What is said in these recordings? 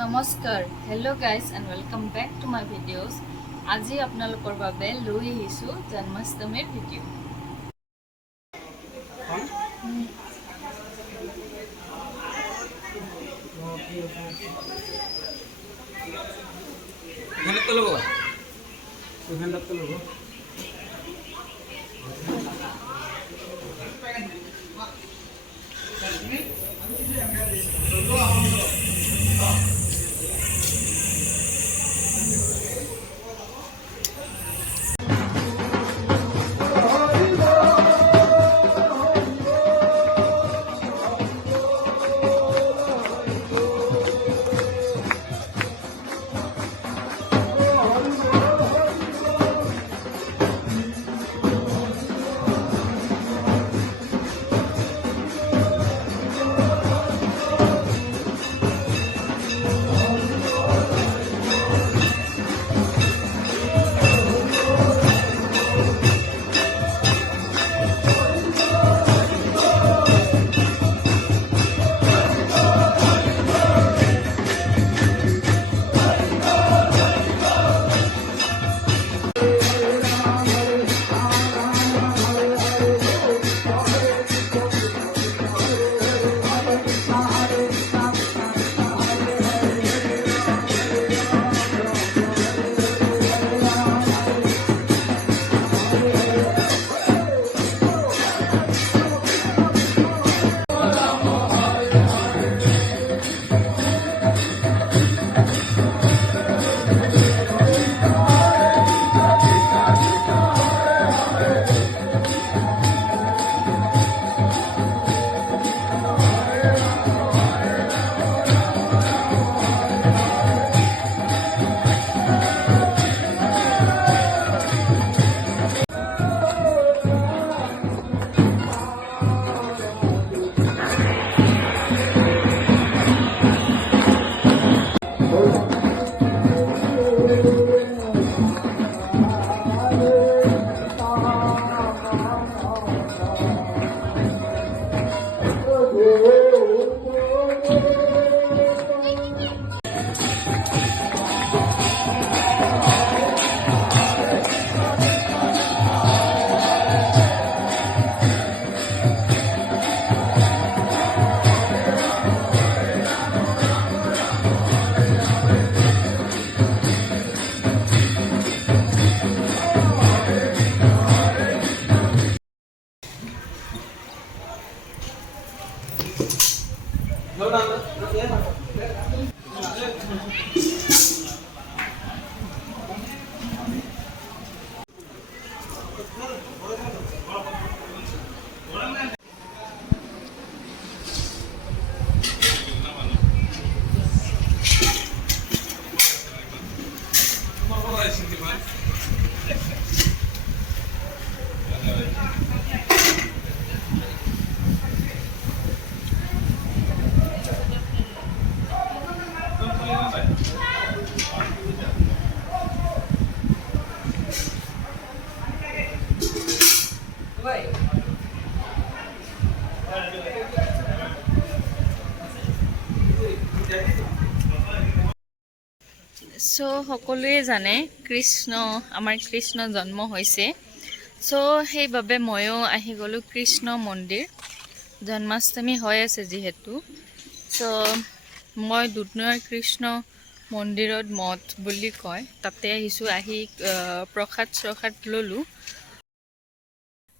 নমস্কাৰ, hello' guys and welcome back to my videos. আজি আপোনালোকৰ বাবে লৈ আহিছোঁ জন্মাষ্টমীৰ ভিডিঅ'। সো সকলোৱে জানে আমাৰ কৃষ্ণ জন্ম হৈছে। সো সেইবাবে ময়ো আহি গ'লোঁ কৃষ্ণ মন্দিৰ। জন্মাষ্টমী হৈ আছে যিহেতু, সো মই দুধনৈৰ কৃষ্ণ মন্দিৰত মঠ বুলি কয়, তাতে আহিছোঁ। আহি প্ৰসাদ ল'লোঁ।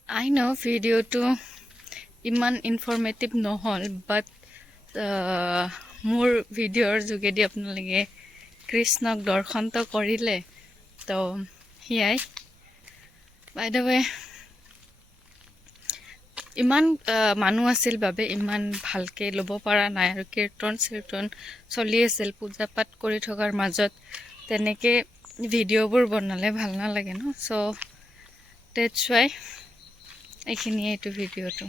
আই ন' ভিডিঅ'টো ইমান ইনফৰ্মেটিভ নহ'ল, বাট মোৰ ভিডিঅ'ৰ যোগেদি আপোনালোকে কৃষ্ণক দৰ্শনটো কৰিলে, তো সেয়াই। বাই দ্য ৱে, ইমান মানুহ আছিল বাবে ইমান ভালকৈ ল'ব পৰা নাই, আৰু কীৰ্তন চলি আছিল পূজা পাঠ কৰি থকাৰ মাজত। তেনেকৈ ভিডিঅ'বোৰ বনালে ভাল নালাগে ন। চ' ডেটছ ৱাই এইখিনিয়ে এইটো ভিডিঅ'টো।